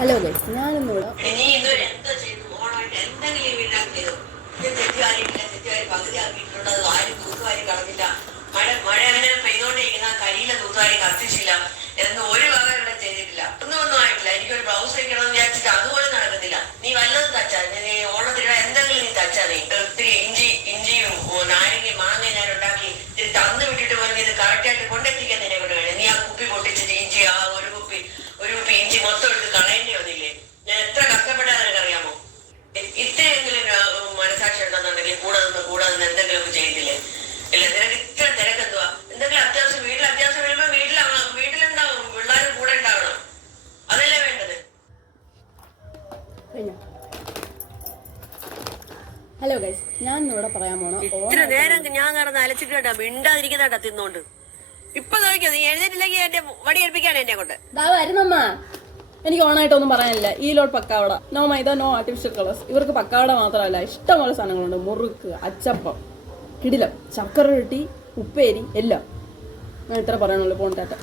Hello guys, ഞാനിന്നിവിടെ മഴ അങ്ങനെ പെയ്തോണ്ടിരിക്കുന്ന കരിയിലെ തൂത്താരി കത്തിച്ചില്ല എന്ന് ഒരു വക ഇവിടെ ചെയ്തിട്ടില്ല. ഒന്നും ആയിട്ടില്ല. എനിക്കൊരു ബ്ലൗസ് വെക്കണമെന്ന് വിചാരിച്ചിട്ട് അതുപോലെ നടക്കുന്നില്ല. നീ വല്ലതും തച്ചാ, നീ ഓണത്തിന് എന്തെങ്കിലും നീ തച്ചാ, നീ ഒത്തിരി ഇഞ്ചിയും നാരങ്ങയും മാങ്ങ ഞാൻ ഉണ്ടാക്കി ഇത്തിരി തന്നു വിട്ടിട്ട് പോയി ഇത് കറക്റ്റായിട്ട് കൊണ്ടെത്തിക്കാൻ നിന്നെ കൊണ്ട് വേണം. നീ ആ കുപ്പി പൊട്ടിച്ചിട്ട് ഇഞ്ചി ആ ഒരു കുപ്പി ഇഞ്ചി മൊത്തം എടുത്ത് കളയേണ്ടി വന്നില്ലേ? ഞാൻ എത്ര കഷ്ടപ്പെട്ടാൽ നിനക്കറിയാമോ? ഇത്രയെങ്കിലും മനസാക്ഷി ഉണ്ടെന്നുണ്ടെങ്കിൽ കൂടെ നിന്ന് എന്തെങ്കിലും ചെയ്തില്ലേ? ഇല്ല, നിനക്ക് ഇത്ര തിരക്കെന്തുവാ? എന്തെങ്കിലും അത്യാവശ്യം വരുമ്പോ വീട്ടിലുണ്ടാവും, പിള്ളേരും കൂടെ ഉണ്ടാവണം. അതല്ലേ വേണ്ടത്. ഹലോ ഗൈസ്, ഞാൻ ഇന്നിവിടെ പറയാൻ പോണ ഇത്ര നേരം ഞാൻ കിടന്ന് അലച്ചിട്ടാ മിണ്ടാതിരിക്കുന്നതാ തിന്നോണ്ട്. ഇപ്പൊ നോക്കിയോ, നീ എഴുന്നേറ്റില്ലെങ്കിൽ എന്റെ വടി ഏൽപ്പിക്കാണ് എന്നെ കൊണ്ട്. വരുന്നമ്മ. എനിക്ക് ഓണായിട്ടൊന്നും പറയാനില്ല. ഈ ലോഡ് പക്കാവട, നോ മൈദ, നോ ആർട്ടിഫിഷ്യൽ കളേഴ്സ്. ഇവർക്ക് പക്കാവട മാത്രമല്ല, ഇഷ്ടംപോലെ സാധനങ്ങളുണ്ട്. മുറുക്ക്, അച്ചപ്പം, കിടിലം, ശർക്കര റൊട്ടി, ഉപ്പേരി, എല്ലാം. ഞാൻ ഇത്ര പറയാനുള്ളൂ. പോണ്ടാറ്റ.